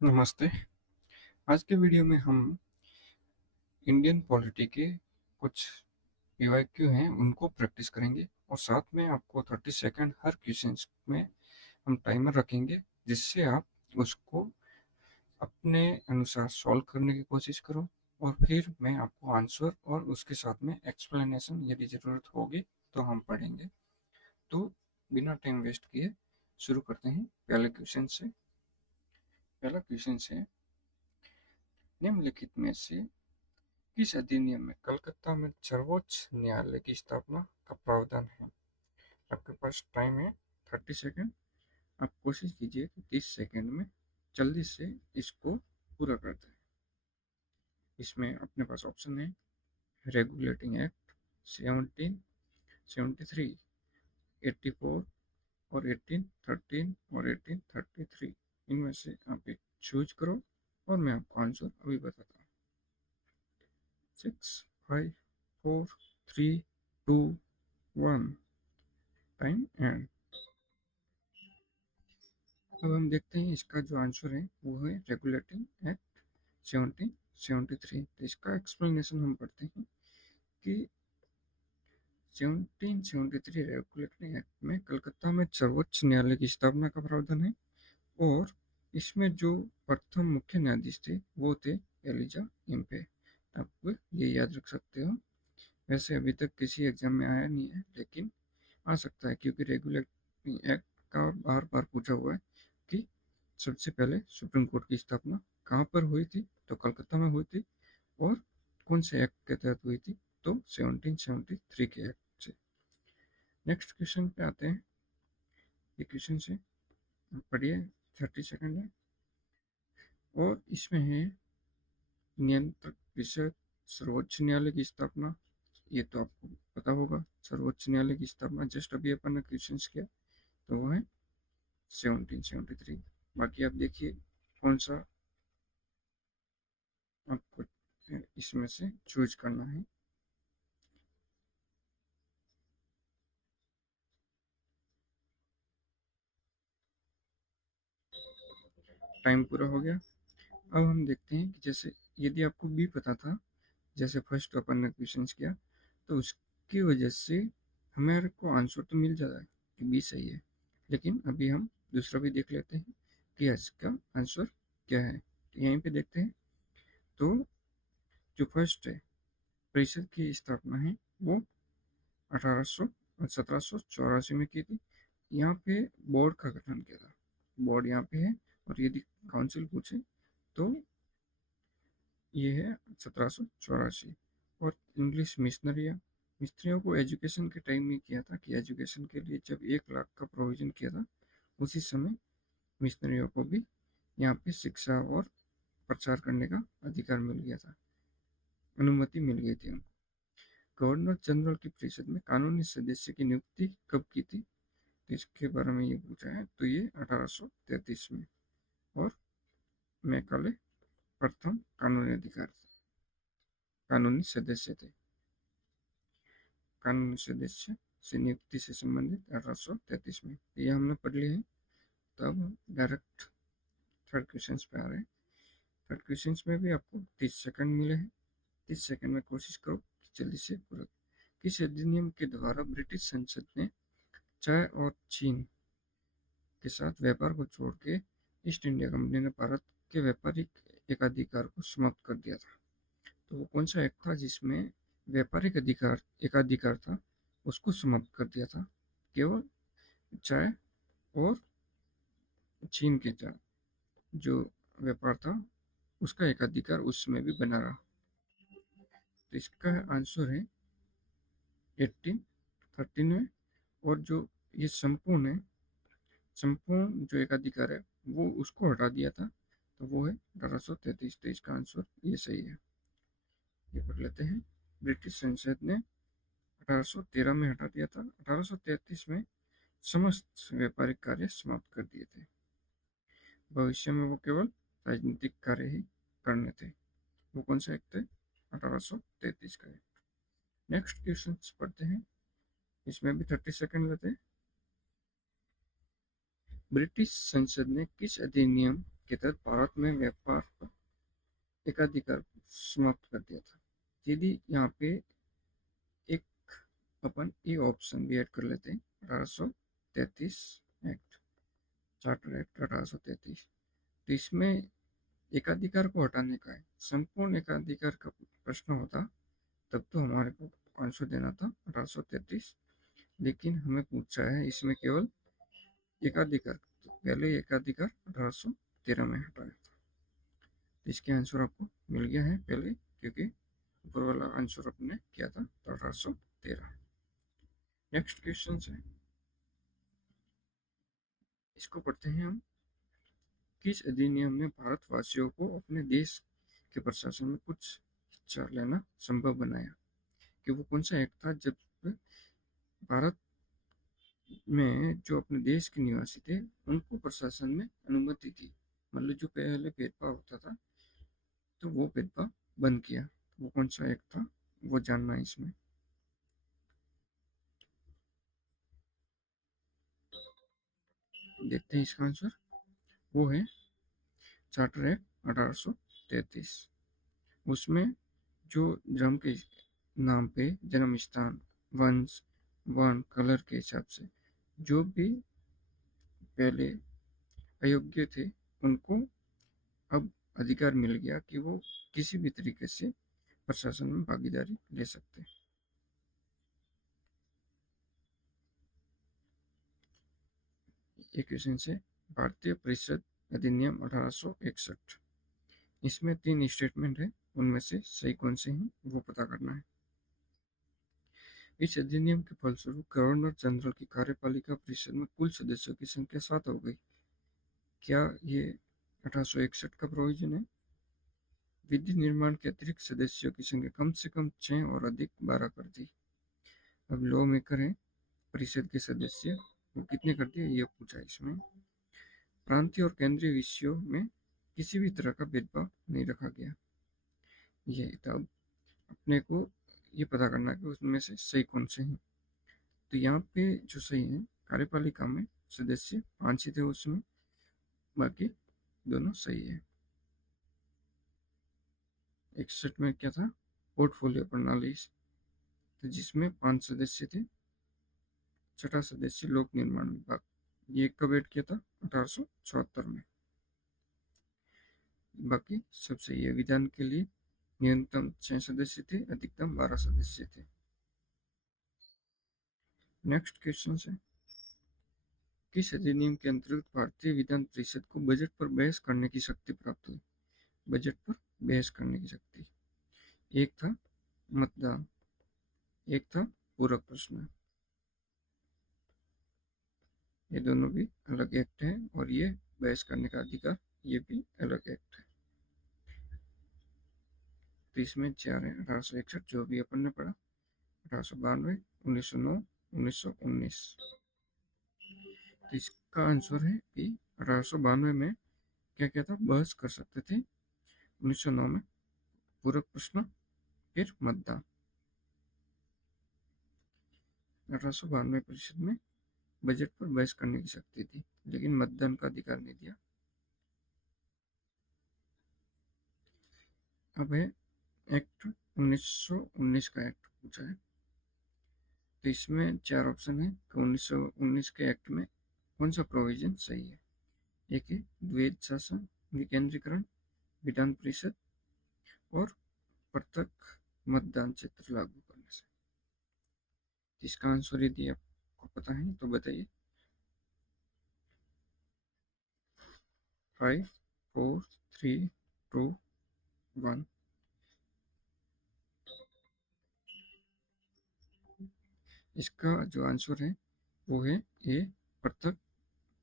नमस्ते। आज के वीडियो में हम इंडियन पॉलिटी के कुछ पीवाईक्यू हैं उनको प्रैक्टिस करेंगे और साथ में आपको 30 सेकंड हर क्वेश्चन में हम टाइमर रखेंगे, जिससे आप उसको अपने अनुसार सॉल्व करने की कोशिश करो और फिर मैं आपको आंसर और उसके साथ में एक्सप्लेनेशन यदि ज़रूरत होगी तो हम पढ़ेंगे। तो बिना टाइम वेस्ट किए शुरू करते हैं पहले क्वेश्चन से। पहला क्वेश्चन है, निम्नलिखित में से किस अधिनियम में कलकत्ता में सर्वोच्च न्यायालय की स्थापना का प्रावधान है? आपके पास टाइम है 30 सेकेंड। आप कोशिश कीजिए कि 30 सेकेंड में जल्दी से इसको पूरा कर दें। इसमें अपने पास ऑप्शन है रेगुलेटिंग एक्ट 1773, 84 और 1813 और 1833। इनमें से आप एक चूज करो और मैं आपको आंसर अभी बताता हूँ। 6, 5, 4, 3, 2, 1। Time and. अब हम देखते हैं इसका जो आंसर है वो है रेगुलेटिंग एक्ट 1773। तो इसका एक्सप्लेनेशन हम पढ़ते हैं कि 1773 रेगुलेटिंग एक्ट में कलकत्ता में सर्वोच्च न्यायालय की स्थापना का प्रावधान है और इसमें जो प्रथम मुख्य न्यायाधीश थे वो थे एलिजा इम्पे। आप ये याद रख सकते हो। वैसे अभी तक किसी एग्जाम में आया नहीं है, लेकिन आ सकता है क्योंकि रेगुलेटिंग एक्ट का बार बार पूछा हुआ है कि सबसे पहले सुप्रीम कोर्ट की स्थापना कहाँ पर हुई थी, तो कलकत्ता में हुई थी। और कौन से एक्ट के तहत हुई थी, तो 1773 के एक्ट से। नेक्स्ट क्वेश्चन पे आते हैं। ये क्वेश्चन से पढ़िए, 30 सेकेंड है और इसमें है नियंत्रक परिषद सर्वोच्च न्यायालय की स्थापना। ये तो आपको पता होगा, सर्वोच्च न्यायालय की स्थापना जस्ट अभी अपन ने क्वेश्चन किया, तो वो है 1773। बाकी आप देखिए कौन सा आपको इसमें से चूज करना है। टाइम पूरा हो गया। अब हम देखते हैं कि जैसे यदि आपको बी पता था, जैसे फर्स्ट अपन ने क्वेश्चन किया, तो उसकी वजह से हमारे को आंसर तो मिल जाता है कि बी सही है। लेकिन अभी हम दूसरा भी देख लेते हैं कि इसका आंसर क्या है। तो यहीं पे देखते हैं। तो जो फर्स्ट है परिषद की स्थापना है वो 1784 में की थी। यहाँ पे बोर्ड का गठन किया था। बोर्ड यहाँ पे है और यदि काउंसिल पूछे तो ये है 1784। और इंग्लिश मिस्त्रियों को एजुकेशन के टाइम में किया था कि एजुकेशन के लिए जब 1 लाख का प्रोविजन किया था, उसी समय मिस्त्रियों को भी यहाँ पे शिक्षा और प्रचार करने का अधिकार मिल गया था, अनुमति मिल गई थी उनको। गवर्नर जनरल की परिषद में कानूनी सदस्य की नियुक्ति कब की थी, तो इसके बारे में ये पूछा है। तो ये 1833 में। और मैकाले प्रथम कानूनी अधिकार कानूनी सदस्य थे। कानूनी सदस्य से नियुक्ति से संबंधित 1833 में। ये हमने पढ़ लिया है। तब डायरेक्ट थर्ड क्वेश्चन पे आ रहे हैं। थर्ड क्वेश्चन में भी आपको 30 सेकंड मिले हैं। 30 सेकंड में कोशिश करो कि जल्दी से पूरा। किस अधिनियम के द्वारा ब्रिटिश संसद ने चाय और चीन के साथ व्यापार को छोड़ के ईस्ट इंडिया कंपनी ने भारत के व्यापारिक एकाधिकार को समाप्त कर दिया था? तो वो कौन सा एक्ट था जिसमें व्यापारिक अधिकार एकाधिकार था उसको समाप्त कर दिया था? केवल चाय और चीन के चाय जो व्यापार था उसका एकाधिकार उस समय भी बना रहा। तो इसका आंसर है 1813 में। और जो ये संपूर्ण है, संपूर्ण जो एकाधिकार है वो उसको हटा दिया था, तो वो है 1833। तो इसका आंसर ये सही है। ये पढ़ लेते हैं। ब्रिटिश संसद ने 1813 में हटा दिया था। 1833 में समस्त व्यापारिक कार्य समाप्त कर दिए थे। भविष्य में वो केवल राजनीतिक कार्य ही करने थे। वो कौन सा एक्ट थे? 1833 का है। नेक्स्ट क्वेश्चन पढ़ते हैं। इसमें भी 30 सेकंड लेते हैं। ब्रिटिश संसद ने किस अधिनियम के तहत भारत में व्यापार पर एकाधिकार समाप्त कर दिया था? यदि यहाँ पे एक अपन ये ऑप्शन भी ऐड कर लेते हैं, 1833 एक्ट, चार्टर एक्ट 1833। तो इसमें एकाधिकार को हटाने का है, संपूर्ण एकाधिकार का प्रश्न होता तब तो हमारे को आंसर देना था 1833, लेकिन हमें पूछा है इसमें केवल एकाधिकार। तो पहले एकाधिकार 1813 में हटाया था। इसके आंसर आपको मिल गया है पहले, क्योंकि ऊपर वाला आंसर अपने किया था 1813। नेक्स्ट क्वेश्चन है, इसको पढ़ते हैं हम। किस अधिनियम ने भारतवासियों को अपने देश के प्रशासन में कुछ हिस्सा लेना संभव बनाया? कि वो कौन सा एक्ट था जब भारत में जो अपने देश के निवासी थे उनको प्रशासन में अनुमति दी, मतलब जो पहले भेदभाव होता था तो वो भेदभाव बंद किया। वो कौन सा एक्ट था वो जानना है इसमें। देखते हैं इसका आंसर, वो है चार्टर एक्ट 1833। उसमें जो धर्म के नाम पे जन्म स्थान, वंश, वर्ण, कलर के हिसाब से जो भी पहले अयोग्य थे उनको अब अधिकार मिल गया कि वो किसी भी तरीके से प्रशासन में भागीदारी ले सकते हैं। ये क्वेश्चन से, भारतीय परिषद अधिनियम 1861, इसमें 3 स्टेटमेंट है, उनमें से सही कौन से हैं वो पता करना है। इस अधिनियम के फलस्वरूप गवर्नर जनरल की कार्यपालिका परिषद में कुल सदस्यों की संख्या 7 हो गई। क्या ये 1861 का प्रोविजन है? विधि निर्माण के अतिरिक्त सदस्यों की संख्या कम से कम 6 और अधिक 12 कर दी। अब लॉ मेकर है परिषद के सदस्य, वो कितने कर दिए ये पूछा इसमें। प्रांतीय और केंद्रीय विषयों में किसी भी तरह का भेदभाव नहीं रखा गया। ये तब अपने को ये पता करना है कि उसमें से सही कौन से हैं। तो यहाँ पे जो सही है, कार्यपालिका में सदस्य 5 ही थे उसमें, बाकी दोनों सही है। 61 में क्या था, पोर्टफोलियो प्रणाली, तो जिसमें 5 सदस्य थे। छठा सदस्य लोक निर्माण विभाग, ये कब ऐड किया था, 1874 में। बाकी सब सही है। विधान के लिए न्यूनतम 6 सदस्य थे, अधिकतम 12 सदस्य थे। नेक्स्ट क्वेश्चन है, किस अधिनियम के अंतर्गत भारतीय विधान परिषद को बजट पर बहस करने की शक्ति प्राप्त हुई? बजट पर बहस करने की शक्ति, एक था मतदान, एक था पूरक प्रश्न। ये दोनों भी अलग एक्ट है, और ये बहस करने का अधिकार ये भी अलग एक्ट है। तो इसमें 4 है, 1861 जो भी अपन ने पढ़ा, 1892, 1909, 1919। तो इसका आंसर है कि 1892 में क्या क्या था, बहस कर सकते थे। 1909 में पूरक प्रश्न, फिर मतदान। 1892 परिषद में बजट पर बहस करने की शक्ति थी, लेकिन मतदान का अधिकार नहीं दिया। अब है एक्ट 1919 का एक्ट पूछा है। तो इसमें 4 ऑप्शन है कि 1919 के एक्ट में कौन सा प्रोविजन सही है। एक है द्वैध शासन, विकेंद्रीकरण, विधान परिषद और प्रत्यक्ष मतदान क्षेत्र लागू करने से। इसका आंसर यदि आपको पता है तो बताइए। 5, 4, 3, 2, 1। इसका जो आंसर है वो है ए, प्रत्यक्ष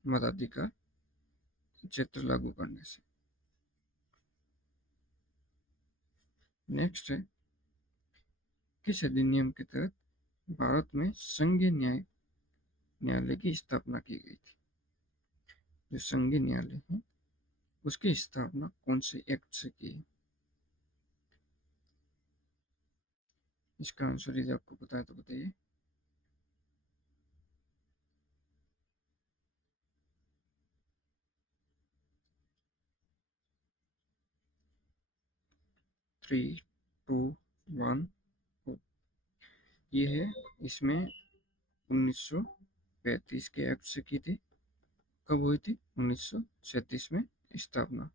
मताधिकार क्षेत्र लागू करने से। नेक्स्ट है, किस अधिनियम के तहत भारत में संघीय न्यायालय की स्थापना की गई थी? जो संघीय न्यायालय है उसकी स्थापना कौन से एक्ट से की है? इसका आंसर यदि आपको पता है तो बताइए। 3, 2, 1 ये है। इसमें 1935 के एक्ट से की थी। कब हुई थी? 1937 में स्थापना।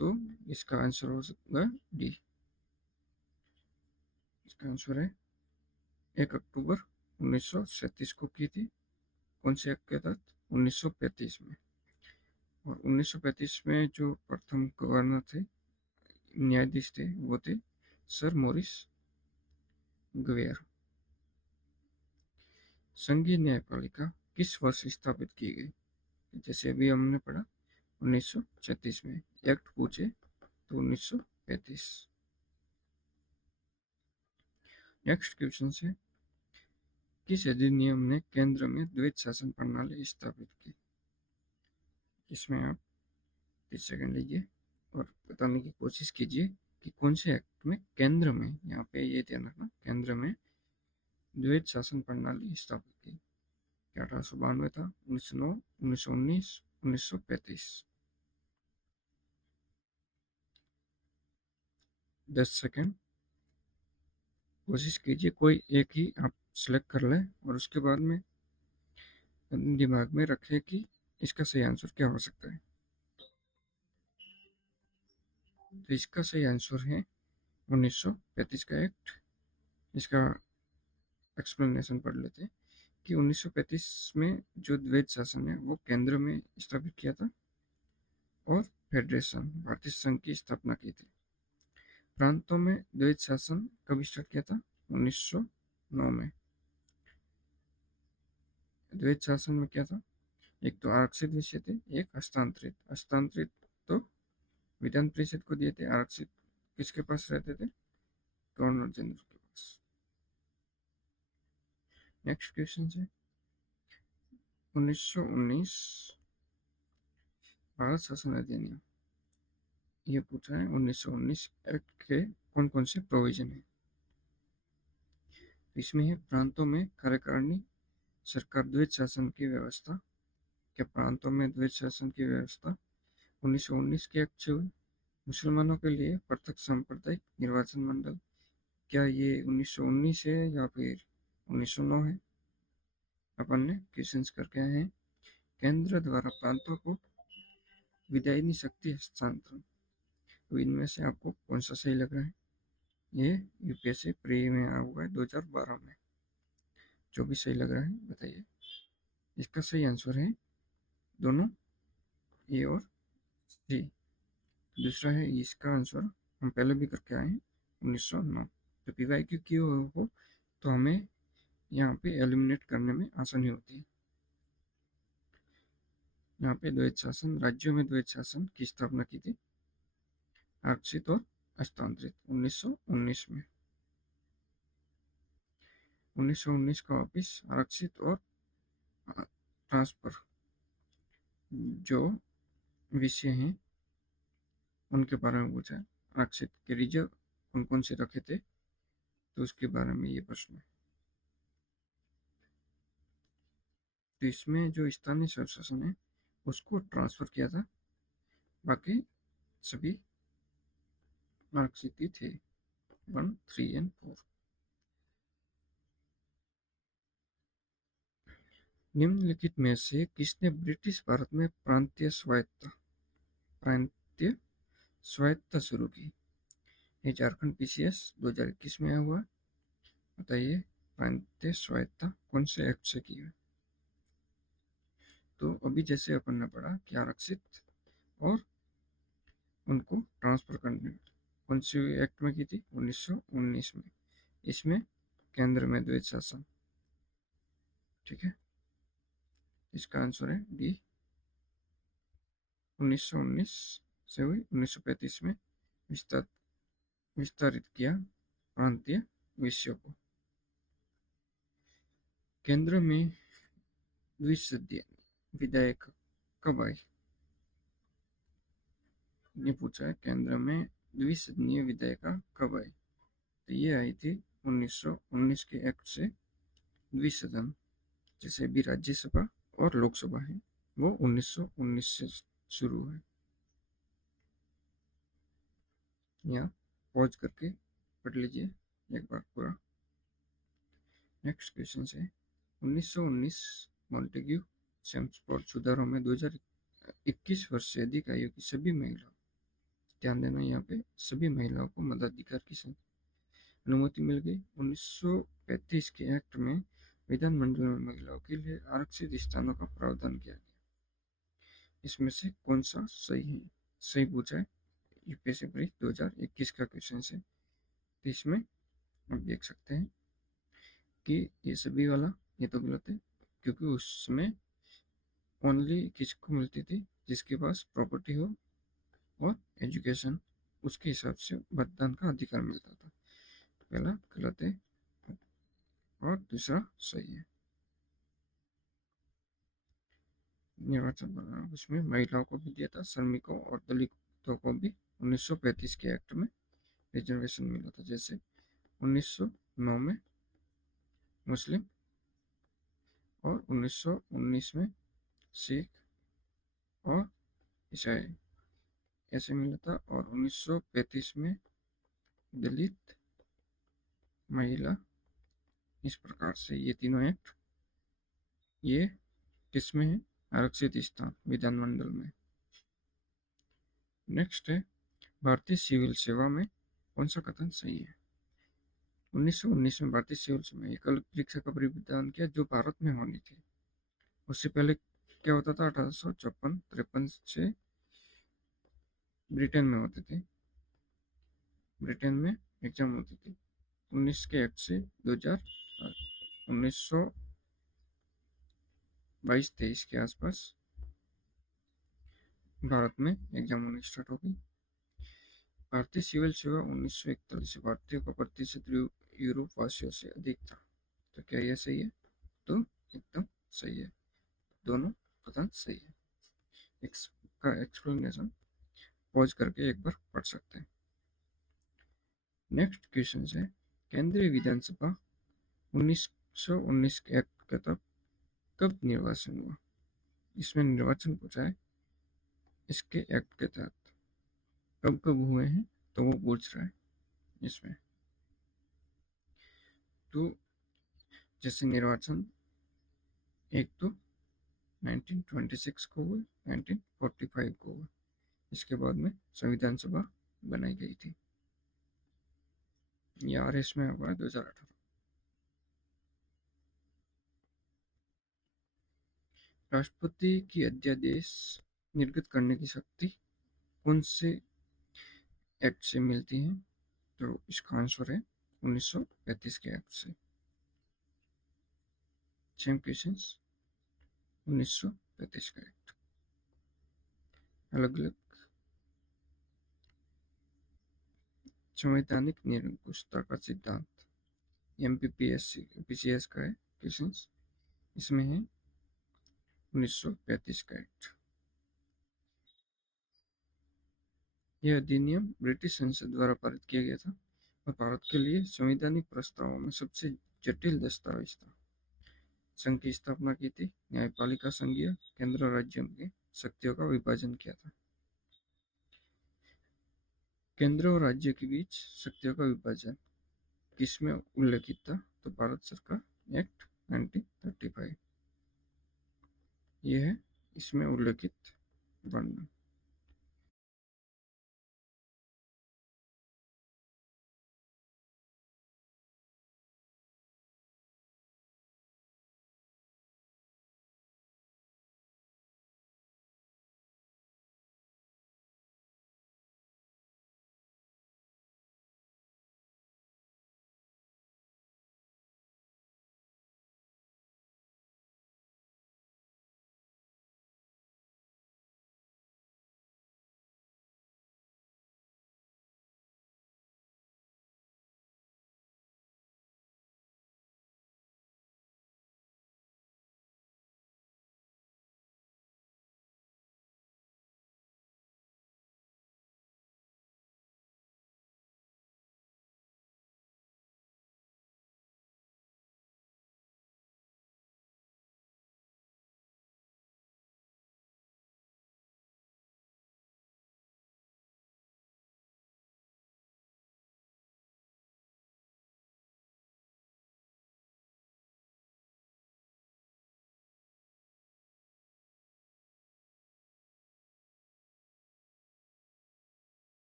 तो इसका आंसर होगा डी। इसका आंसर है 1 अक्टूबर 1937 को की थी। कौन से एक्ट के तहत? 1935 में। और 1935 में जो प्रथम गवर्नर थे, न्यायाधीश थे, वो थे सर मॉरिस ग्वेयर। संघीय न्यायपालिका किस वर्ष स्थापित की गई? जैसे अभी हमने पढ़ा 1936 में। एक्ट पूछे तो 1935। नेक्स्ट क्वेश्चन है, किस अधिनियम ने केंद्र में द्वैत शासन प्रणाली स्थापित की? इसमें आप 30 सेकंड लीजिए और बताने की कोशिश कीजिए कि कौन से एक्ट में केंद्र में, यहाँ पे ये ध्यान रखना, केंद्र में द्वैत शासन प्रणाली स्थापित की। क्या 1892 था, 1909, 1919, 1935? 10 सेकंड कोशिश कीजिए, कोई एक ही आप सेलेक्ट कर लें और उसके बाद में दिमाग में रखें कि इसका सही आंसर क्या हो सकता है। तो इसका सही आंसर है 1935 का एक्ट। इसका एक्सप्लेनेशन पढ़ लेते हैं कि 1935 में जो द्वैत शासन है वो केंद्र में स्थापित किया था और फेडरेशन भारतीय संघ की स्थापना की थी। प्रांतों में द्वैत शासन कब स्टार्ट किया था? 1909 में। द्वैत शासन में क्या था? एक तो आरक्षित विषय थे, एक हस्तांतरित। हस्तांतरित तो विधान परिषद को दिए थे, आरक्षित किसके पास रहते थे? गवर्नर जनरल के पास। नेक्स्ट क्वेश्चन है 1919 भारत शासन अधिनियम। ये पूछा है 1919 एक्ट के कौन कौन से प्रोविजन है। इसमें है प्रांतों में कार्यकारिणी सरकार द्वैत शासन की व्यवस्था। क्या प्रांतों में द्वैत शासन की व्यवस्था 1919 के एक्ट से हुई? मुसलमानों के लिए पृथक सांप्रदायिक निर्वाचन मंडल, क्या ये 1919 है या फिर 1909 है? अपन ने क्वेश्चन करके आए हैं। केंद्र द्वारा प्रांतों को विधायी शक्ति हस्तांतरण, तो इनमें से आपको कौन सा सही लग रहा है? ये यूपीएससी प्री में आया हुआ है 2012 में। जो भी सही लग रहा है बताइए। इसका सही आंसर है दोनों, ए और सी। दूसरा है, इसका आंसर हम पहले भी करके आए हैं 1909। तो पीवाईक्यू क्यों हो तो हमें यहाँ पे एलिमिनेट करने में आसानी होती है। यहाँ पे द्वैत शासन, राज्यों में द्वैत शासन की स्थापना की थी आरक्षित और हस्तांतरित 1919 में। 1919 का वापिस आरक्षित और ट्रांसफर जो विषय हैं उनके बारे में पूछा है। आरक्षित के रिजर्व कौन कौन से रखे थे तो उसके बारे में ये प्रश्न है। तो इसमें जो स्थानीय स्वशासन है उसको ट्रांसफर किया था, बाकी सभी आरक्षित ही थे 1, 3 एंड 4। निम्नलिखित में से किसने ब्रिटिश भारत में प्रांतीय स्वायत्तता शुरू की? ये झारखंड पीसीएस 2021 में आया हुआ। बताइए प्रांतीय स्वायत्तता कौन से एक्ट से की है? तो अभी जैसे अपन ने पढ़ा कि आरक्षित और उनको ट्रांसफर करने, कौन से एक्ट में की थी? 1919 में। इसमें केंद्र में द्वैत शासन। ठीक है, इसका आंसर है डी। 1919 से हुई, 1935 में विस्तारित किया प्रांतीय विषयों को। केंद्र में द्विसदनीय विधेयक कब आई? ये पूछा है केंद्र में द्विसदनीय विधेयक कब आई? तो ये आई थी 1919 के एक्ट से। द्विसदन जैसे भी राज्यसभा और लोकसभा है वो 1919 से शुरू है। यहाँ पॉज करके पढ़ लीजिए एक बार पूरा। नेक्स्ट क्वेश्चन है 1919 मॉन्टेग्यू चैम्सफोर्ड सुधारों में 2021 वर्ष से अधिक आयु की सभी महिलाओं, ध्यान देना यहाँ पे, सभी महिलाओं को मताधिकार की अनुमति मिल गई। 1935 के एक्ट में विधानमंडल में महिलाओं के लिए आरक्षित स्थानों का प्रावधान किया गया। इसमें से कौन सा सही है? सही पूछा है यूपीएससी परीक्षा 2021 का क्वेश्चन है। तो इसमें आप देख सकते हैं कि ये सभी वाला ये तो गलत है, क्योंकि उसमें ओनली किसको मिलती थी? जिसके पास प्रॉपर्टी हो और एजुकेशन, उसके हिसाब से मतदान का अधिकार मिलता था। पहला गलत है और दूसरा सही है। निर्वाचन उसमें महिलाओं को भी दिया था, श्रमिकों और दलितों को भी 1935 के एक्ट में रिजर्वेशन मिला था। जैसे 1909 में मुस्लिम और 1919 में सिख और ईसाई ऐसे मिला था, और 1935 में दलित, महिला, इस प्रकार से ये तीनों एक्ट ये किसमें है? आरक्षित स्थान विधानमंडल में। नेक्स्ट है भारतीय सिविल सेवा में कौन सा कथन सही है? 1919 में भारतीय सिविल सेवा में एकल परीक्षा का प्रावधान किया जो भारत में होनी थी। उससे पहले क्या होता था? 1854-53 से ब्रिटेन में होते थे, ब्रिटेन में एग्जाम होती थी। 19 के एक्ट से 1922-23 के आसपास भारत में एग्जाम होनी स्टार्ट हो गई। भारतीय सिविल सेवा 1941 से भारतीयों का प्रतिशत यूरोप वासियों से अधिक था। तो क्या यह सही है? तो एकदम सही है, दोनों कथन सही है। इसका एक्सप्लेनेशन पॉज करके एक बार पढ़ सकते हैं। नेक्स्ट क्वेश्चन है केंद्रीय विधानसभा 1919 के एक्ट के तहत कब निर्वाचन हुआ? इसमें निर्वाचन पूछा है इसके एक्ट के तहत कब कब हुए हैं, तो वो पूछ रहा है इसमें। तो जैसे निर्वाचन एक तो 1926 को हुआ, 1945 को हुआ, इसके बाद में संविधान सभा बनाई गई थी। यार इसमें हुआ है 2018। राष्ट्रपति की अध्यादेश निर्गत करने की शक्ति कौन से एक्ट से मिलती है? तो इसका आंसर है 1935 के एक्ट से। सेम क्वेश्चन 1935 का एक्ट, अलग अलग संवैधानिक निरंकुशता का सिद्धांत एमपीपीएससी पीसीएस का है क्वेश्चन, इसमें है 1935 का एक्ट। यह अधिनियम ब्रिटिश संसद द्वारा पारित किया गया था और भारत के लिए संवैधानिक प्रस्तावों में सबसे जटिल दस्तावेज था। संघ की स्थापना की थी, न्यायपालिका संघीय केंद्र और राज्यों की शक्तियों का विभाजन किया था। केंद्र और राज्य के बीच शक्तियों का विभाजन किसमें उल्लेखित था? तो भारत सरकार एक्ट 1935 ये है इसमें उल्लेखित वर्णन।